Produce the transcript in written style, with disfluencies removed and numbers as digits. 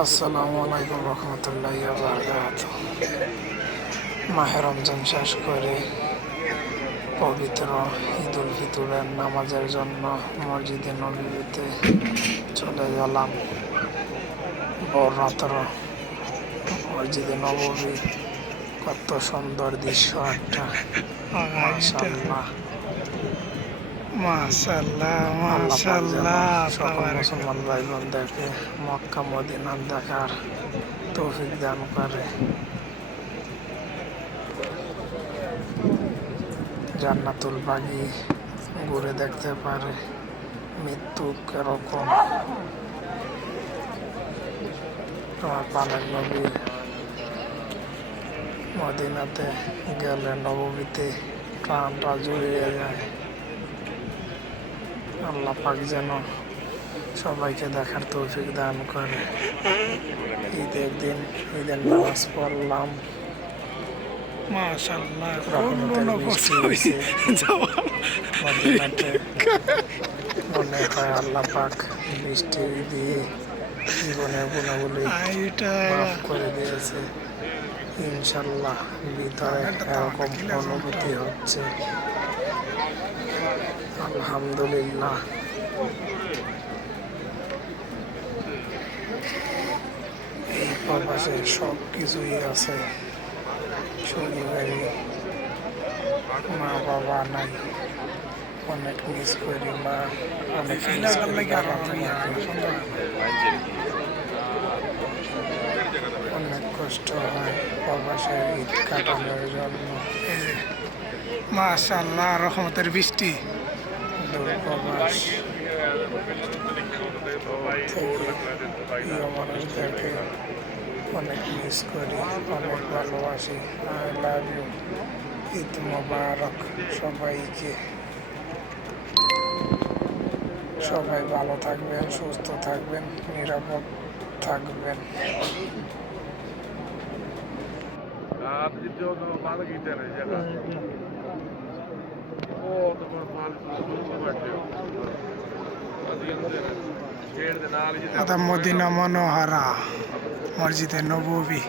আসসালামু আলাইকুম রহমতুল্লাহি ওয়া বারাকাতুহু। মাহে রমজান শেষ করে পবিত্র ঈদুল ফিতরের নামাজের জন্য মসজিদে নববীতে চলে গেলাম। ভোর রাত্র মসজিদে নববী, কত সুন্দর দৃশ্য একটা, মাশাআল্লাহ। মাশাআল্লাহ আল্লাহ পাক যেন মাশাআল্লাহ সকল মুসলমান ভাই বোনদেরকে মক্কা মদিনা দেখার তৌফিক দান করে, জান্নাতুল বাগি ঘুরে দেখতে পারে, মৃত্যু কেরকম। তোমার পানের নবী মদিনাতে গেলে নববীতে প্রাণটা জুড়িয়ে যায়। আল্লাহ পাক যেন সবাইকে দেখার তৌফিক দান করে। ঈদের দিন ঈদের নামাজ পড়লাম, মাশাআল্লাহ রহমতের বৃষ্টি হয়েছে মদিনাতে। মনে হয় আল্লাহ পাক বৃষ্টি দিয়ে জীবনের গুণাবলী মাফ করে দিয়েছে ইনশাল্লাহ। ভিতরে এরকম অনুভূতি হচ্ছে, আলহামদুলিল্লাহ। এই প্রবাসে সব কিছুই আছে, শরীরেরই মা বাবা নাই, অনেক মিস করি মা, অনেক মিস করি বাবা, অনেক কষ্ট হয় প্রবাসে ঈদ কাটানোর জন্য। মাশাআল্লাহ রহমতের বৃষ্টি। দূরপ্রবাস থেকে প্রিয় মানুষদেরকে অনেক মিস করি, অনেক ভালোবাসি। I love you. ঈদ মোবারক সবাইকে। সবাই ভালো থাকবেন, সুস্থ থাকবেন, নিরাপদ থাকবেন। মদিনা মনোহারা মসজিদে নববী।